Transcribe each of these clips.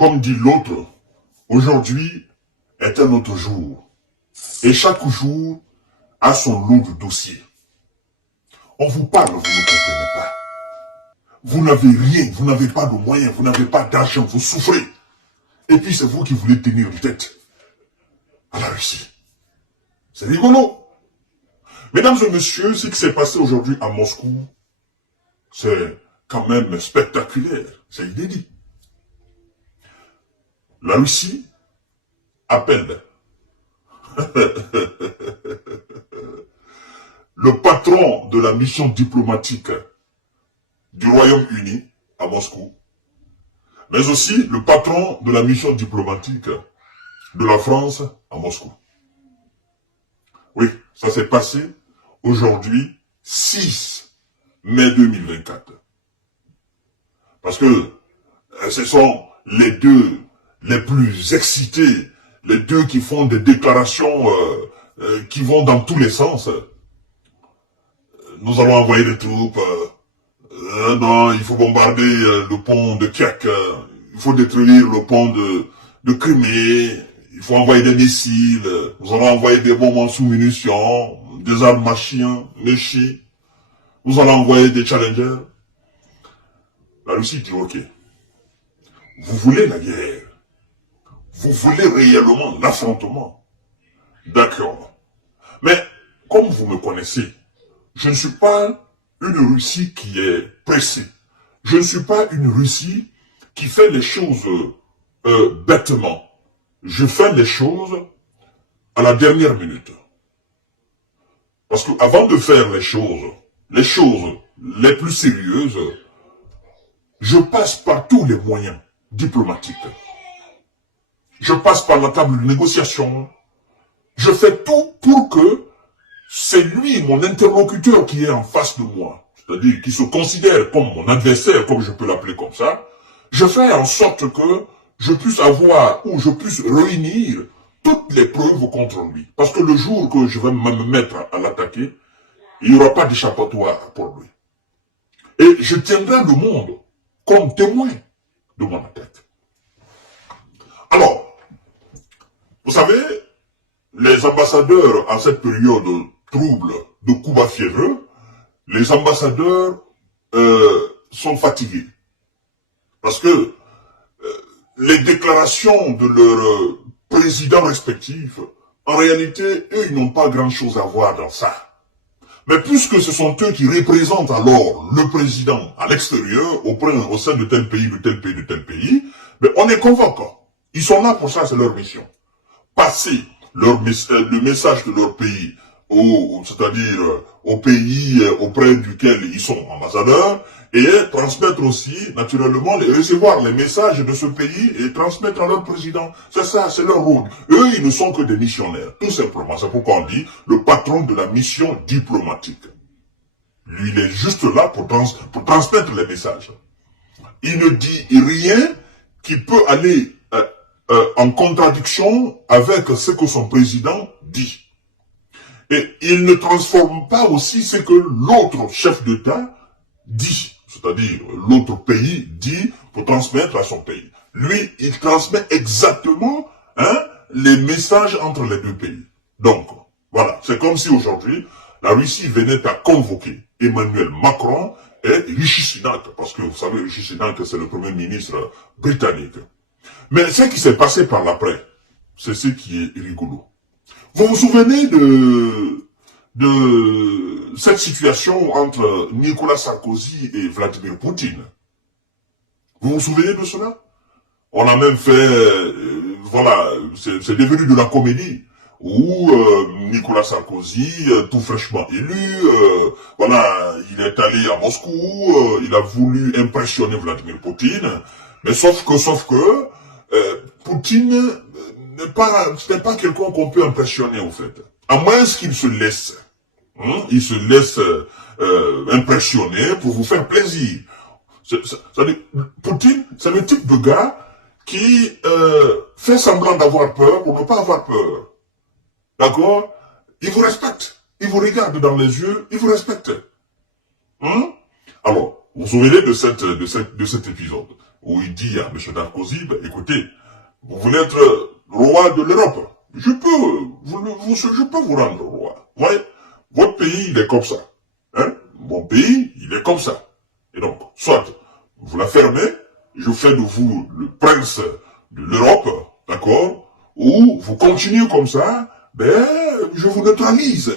Comme dit l'autre, aujourd'hui est un autre jour. Et chaque jour a son lot de dossiers. On vous parle, vous ne comprenez pas. Vous n'avez rien, vous n'avez pas de moyens, vous n'avez pas d'argent, vous souffrez. Et puis c'est vous qui voulez tenir une tête à la Russie. C'est rigolo. Mesdames et messieurs, ce qui s'est passé aujourd'hui à Moscou, c'est quand même spectaculaire, c'est inédit. La Russie appelle le patron de la mission diplomatique du Royaume-Uni à Moscou, mais aussi le patron de la mission diplomatique de la France à Moscou. Oui, ça s'est passé aujourd'hui, 6 mai 2024. Parce que ce sont les deux les plus excités, les deux qui font des déclarations qui vont dans tous les sens. Nous allons envoyer des troupes, non, il faut bombarder le pont de Kiev, il faut détruire le pont de Crimée, il faut envoyer des missiles, nous allons envoyer des bombes sous munitions, des armes machines, nous allons envoyer des challengers. La Russie dit ok, vous voulez la guerre, vous voulez réellement l'affrontement, d'accord, mais comme vous me connaissez, je ne suis pas une Russie qui est pressée, je ne suis pas une Russie qui fait les choses bêtement, je fais les choses à la dernière minute. Parce que avant de faire les choses les plus sérieuses, je passe par tous les moyens diplomatiques. Je passe par la table de négociation. Je fais tout pour que c'est lui, mon interlocuteur, qui est en face de moi. C'est-à-dire qui se considère comme mon adversaire, comme je peux l'appeler comme ça. Je fais en sorte que je puisse avoir, ou je puisse réunir toutes les preuves contre lui. Parce que le jour que je vais me mettre à l'attaquer, il n'y aura pas d'échappatoire pour lui. Et je tiendrai le monde comme témoin de mon attaque. Alors, vous savez, les ambassadeurs en cette période trouble de coups bas fiévreux, les ambassadeurs sont fatigués. Parce que les déclarations de leurs présidents respectifs, en réalité, eux, ils n'ont pas grand-chose à voir dans ça. Mais puisque ce sont eux qui représentent alors le président à l'extérieur, au sein de tel pays, de tel pays, de tel pays, mais on est convoquant. Ils sont là pour ça, c'est leur mission. Passer le message de leur pays, c'est-à-dire au pays auprès duquel ils sont ambassadeurs, et transmettre aussi, naturellement, recevoir les messages de ce pays et transmettre à leur président. C'est ça, c'est leur rôle. Eux, ils ne sont que des missionnaires, tout simplement. C'est pourquoi on dit le patron de la mission diplomatique. Lui, il est juste là pour transmettre les messages. Il ne dit rien qui peut aller en contradiction avec ce que son président dit. Et il ne transforme pas aussi ce que l'autre chef d'État dit. C'est-à-dire, l'autre pays dit pour transmettre à son pays. Lui, il transmet exactement les messages entre les deux pays. Donc, voilà, c'est comme si aujourd'hui, la Russie venait à convoquer Emmanuel Macron et Rishi Sunak, parce que vous savez, Rishi Sunak, c'est le premier ministre britannique. Mais ce qui s'est passé par l'après, c'est ce qui est rigolo. Vous vous souvenez de cette situation entre Nicolas Sarkozy et Vladimir Poutine? Vous vous souvenez de cela? On a même fait, voilà, c'est devenu de la comédie, où Nicolas Sarkozy, tout fraîchement élu, voilà, il est allé à Moscou, il a voulu impressionner Vladimir Poutine, mais sauf que Poutine ce n'est pas quelqu'un qu'on peut impressionner, en fait. À moins qu'il se laisse. Il se laisse impressionner pour vous faire plaisir. Poutine, c'est le type de gars qui fait semblant d'avoir peur pour ne pas avoir peur. D'accord? Il vous respecte. Il vous regarde dans les yeux, il vous respecte. Alors, vous vous souvenez de cet épisode. où il dit à M. Sarkozy, ben, écoutez, vous voulez être roi de l'Europe, je peux vous rendre roi. Voyez, votre pays, il est comme ça. Hein? Mon pays, il est comme ça. Et donc, soit vous la fermez, je fais de vous le prince de l'Europe, d'accord? Ou vous continuez comme ça, ben, je vous neutralise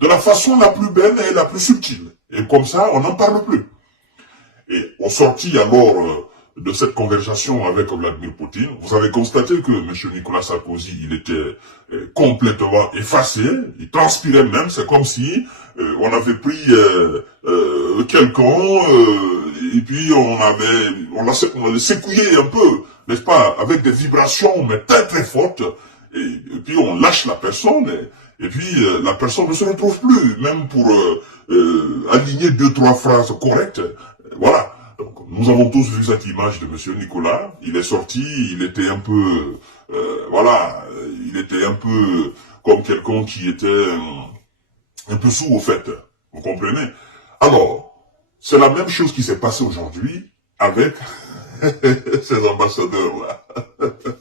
de la façon la plus belle et la plus subtile. Et comme ça, on n'en parle plus. Et au sorti alors de cette conversation avec Vladimir Poutine, vous avez constaté que M. Nicolas Sarkozy, il était complètement effacé, il transpirait même, c'est comme si on avait pris quelqu'un et puis on l'a secoué un peu, n'est-ce pas, avec des vibrations mais très très fortes, et puis on lâche la personne et puis la personne ne se retrouve plus, même pour aligner 2-3 phrases correctes. Voilà. Donc, nous avons tous vu cette image de M. Nicolas. Il est sorti, il était un peu, voilà, il était un peu comme quelqu'un qui était un peu sourd au fait. Vous comprenez? Alors, c'est la même chose qui s'est passée aujourd'hui avec ces ambassadeurs-là.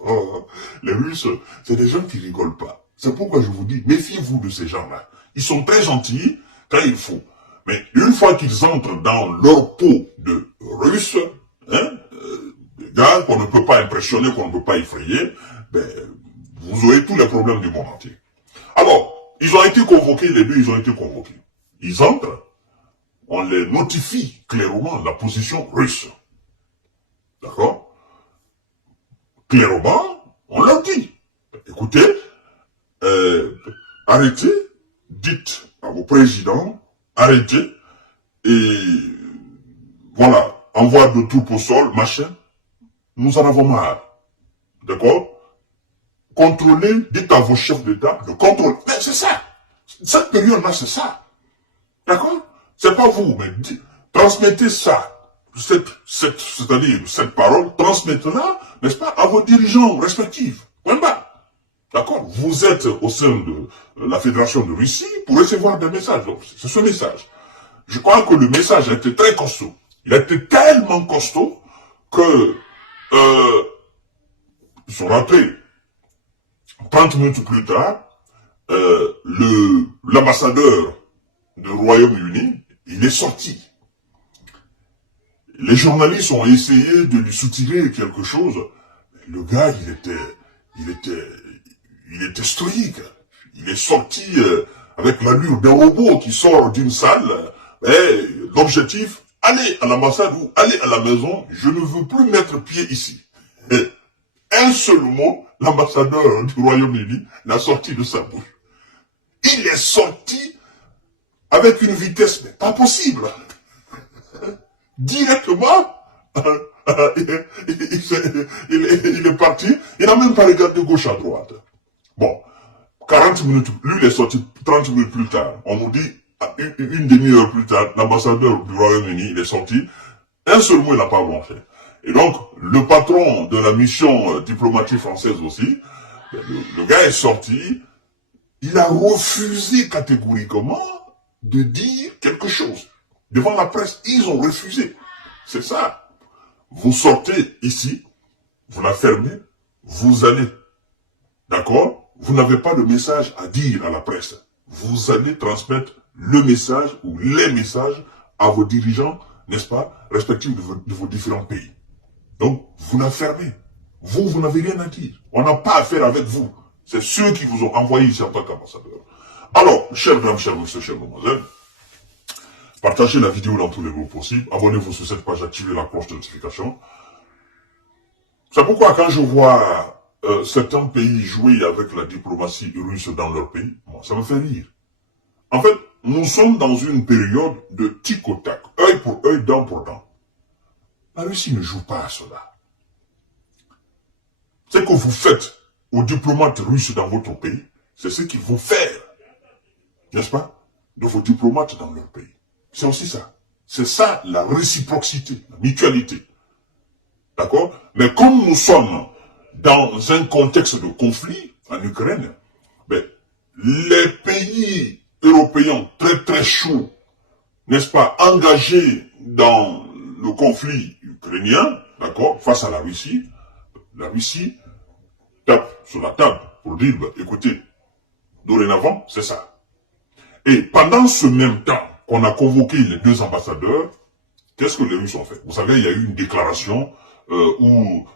Oh, les Russes, c'est des gens qui rigolent pas. C'est pourquoi je vous dis, méfiez-vous de ces gens-là. Ils sont très gentils quand il faut. Mais une fois qu'ils entrent dans leur peau de Russes, hein, des gars qu'on ne peut pas impressionner, qu'on ne peut pas effrayer, ben, vous aurez tous les problèmes du monde entier. Alors, ils ont été convoqués, les deux, ils ont été convoqués. Ils entrent, on les notifie clairement la position russe. D'accord? Clairement, on leur dit, écoutez, arrêtez, dites à vos présidents, arrêtez, et voilà, envoi de troupes au sol, machin, nous en avons marre. D'accord? Contrôlez, dites à vos chefs d'État de contrôler. Mais c'est ça. Cette période-là, c'est ça. D'accord? C'est pas vous, mais transmettez ça. C'est-à-dire, cette parole, transmettez-la, n'est-ce pas, à vos dirigeants respectifs. Point bas. D'accord? Vous êtes au sein de la Fédération de Russie pour recevoir des messages. Donc, c'est ce message. Je crois que le message a été très costaud. Il a été tellement costaud que ils sont rentrés 30 minutes plus tard, l'ambassadeur du Royaume-Uni, il est sorti. Les journalistes ont essayé de lui soutirer quelque chose. Le gars, il était stoïque. Il est sorti avec l'allure d'un robot qui sort d'une salle. Et l'objectif, allez à l'ambassade ou allez à la maison, je ne veux plus mettre pied ici. Et un seul mot, l'ambassadeur du Royaume-Uni l'a sorti de sa bouche. Il est sorti avec une vitesse mais pas possible. Directement, il est parti, il n'a même pas regardé gauche à droite. Bon, 40 minutes, lui il est sorti 30 minutes plus tard. On nous dit, une demi-heure plus tard, l'ambassadeur du Royaume-Uni, il est sorti, un seul mot il n'a pas branché. Et donc, le patron de la mission diplomatique française aussi, le gars est sorti, il a refusé catégoriquement de dire quelque chose. Devant la presse, ils ont refusé. C'est ça. Vous sortez ici, vous la fermez, vous allez. D'accord? Vous n'avez pas de message à dire à la presse. Vous allez transmettre le message ou les messages à vos dirigeants, n'est-ce pas, respectifs de vos différents pays. Donc, vous la fermez. Vous n'avez rien à dire. On n'a pas affaire avec vous. C'est ceux qui vous ont envoyé ici en tant qu'ambassadeur. Alors, chers dames, chers messieurs, chers mademoiselles, partagez la vidéo dans tous les groupes possibles. Abonnez-vous sur cette page, activez la cloche de notification. C'est pourquoi quand je vois certains pays jouer avec la diplomatie russe dans leur pays, moi, ça me fait rire. En fait, nous sommes dans une période de tic au tac, œil pour œil, dent pour dent. La Russie ne joue pas à cela. Ce que vous faites aux diplomates russes dans votre pays, c'est ce qu'ils vont faire, n'est-ce pas, de vos diplomates dans leur pays. C'est aussi ça. C'est ça la réciprocité, la mutualité. D'accord? Mais comme nous sommes dans un contexte de conflit en Ukraine, ben, les pays européens très très chauds, n'est-ce pas, engagés dans le conflit ukrainien, d'accord, face à la Russie tape sur la table pour dire, bah, écoutez, dorénavant, c'est ça. Et pendant ce même temps qu'on a convoqué les deux ambassadeurs, qu'est-ce que les Russes ont fait? Vous savez, il y a eu une déclaration où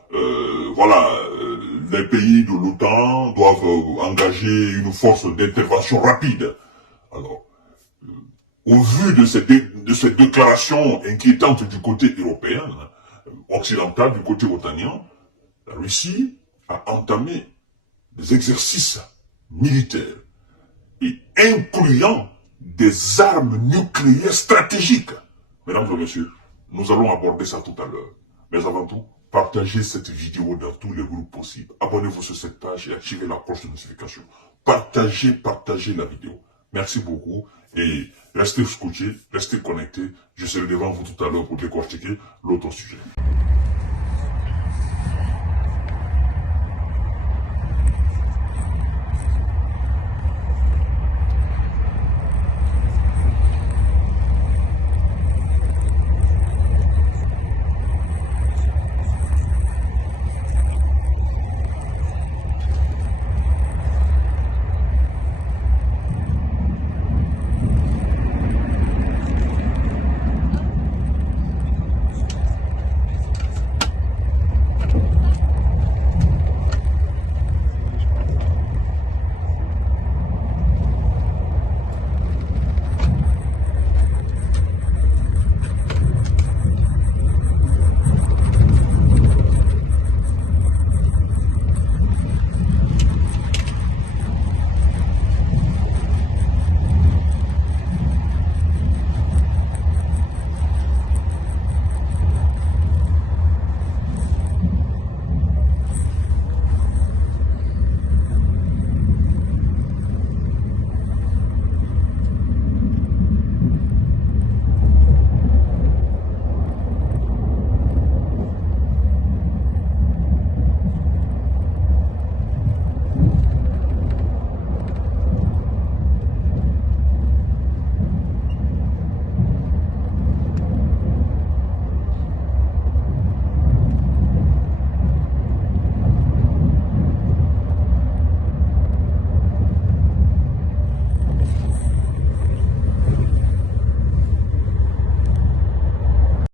voilà, les pays de l'OTAN doivent engager une force d'intervention rapide. Alors, au vu de cette déclaration inquiétante du côté européen, occidental, du côté otanien, la Russie a entamé des exercices militaires et incluant des armes nucléaires stratégiques. Mesdames et messieurs, nous allons aborder ça tout à l'heure. Mais avant tout, partagez cette vidéo dans tous les groupes possibles. Abonnez-vous sur cette page et activez la cloche de notification. Partagez la vidéo. Merci beaucoup et restez scotchés, restez connectés. Je serai devant vous tout à l'heure pour décortiquer l'autre sujet.